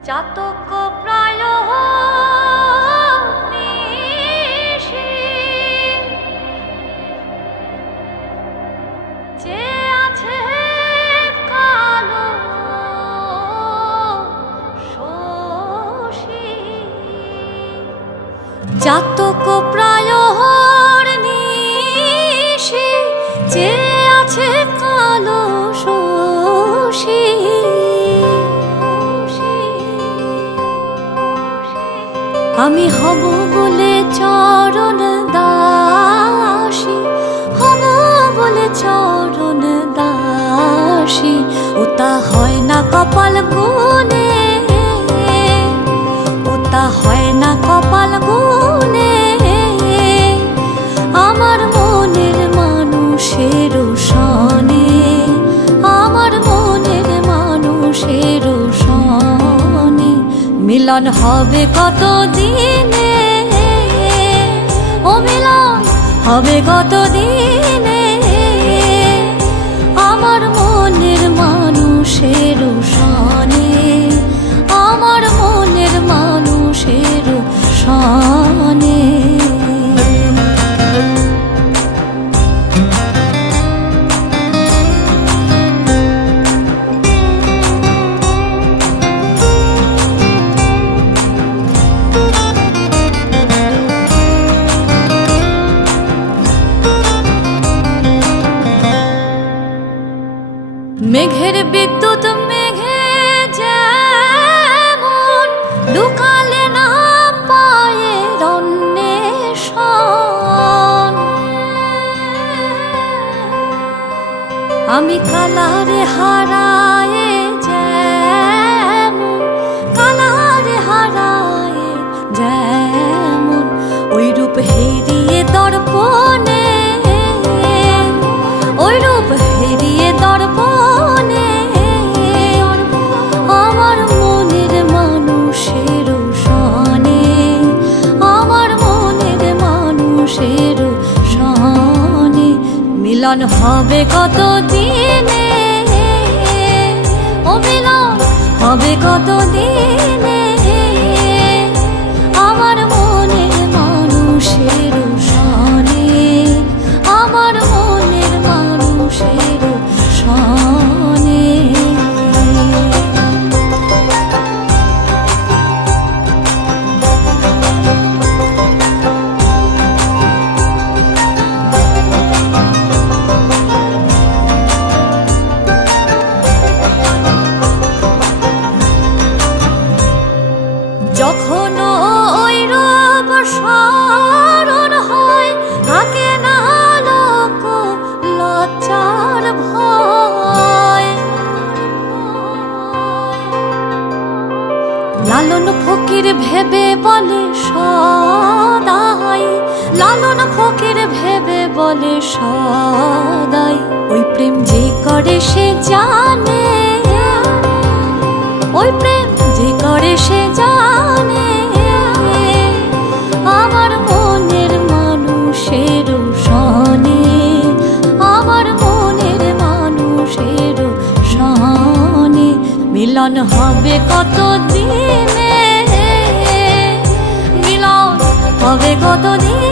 চাতক প্রায় নিশি যে আছে কালো শোষী, চাতক প্রায় নিশি যে আছে কালো শোষী। আমি হব বলে চরণ দাসী, হব বলে চরণ দাসী, ওটা হয় না কপাল গুনে, ওটা হয় না কপাল গুনে। আমার মনের মানুষের সনে, আমার মনের মানুষের সনে মিলন হবে কত দিনে, ও মিলন হবে কত দিনে। আমার মনের মানুষের সনে, আমার মনের মানুষের সনে। মেঘের বিদ্যুৎ মেঘে যেমন লুকালে না পায়ের অন্বেষণ, আমি কালারে হারায়ে যেমন, কালারে হারায়ে যেমন ওই রূপ হেরিয়ে দর্পণে, ওই রূপ হেরিয়ে দর্পণে। আমার মনের মানুষের সনে, আমার মনের মানুষের সনে মিলন হবে কত দিনে, ও মিলন হবে কত দিনে। আমার মনের মানুষের সনে, আমার মনের মানুষের সনে। যখন ওই রূপ স্মরণ হয় থাকে না লোক লজ্জার ভয়। লালন ফকির ভেবে বলে সদাই, লালন ফকির ভেবে বলে সদাই, ওই প্রেম যে করে সে জানে, ওই প্রেম যে করে সে জানে। আমার মনের মানুষের সনে, আমার মনের মানুষের সনে মিলন হবে কত দিনে, মিলন হবে কত দিনে।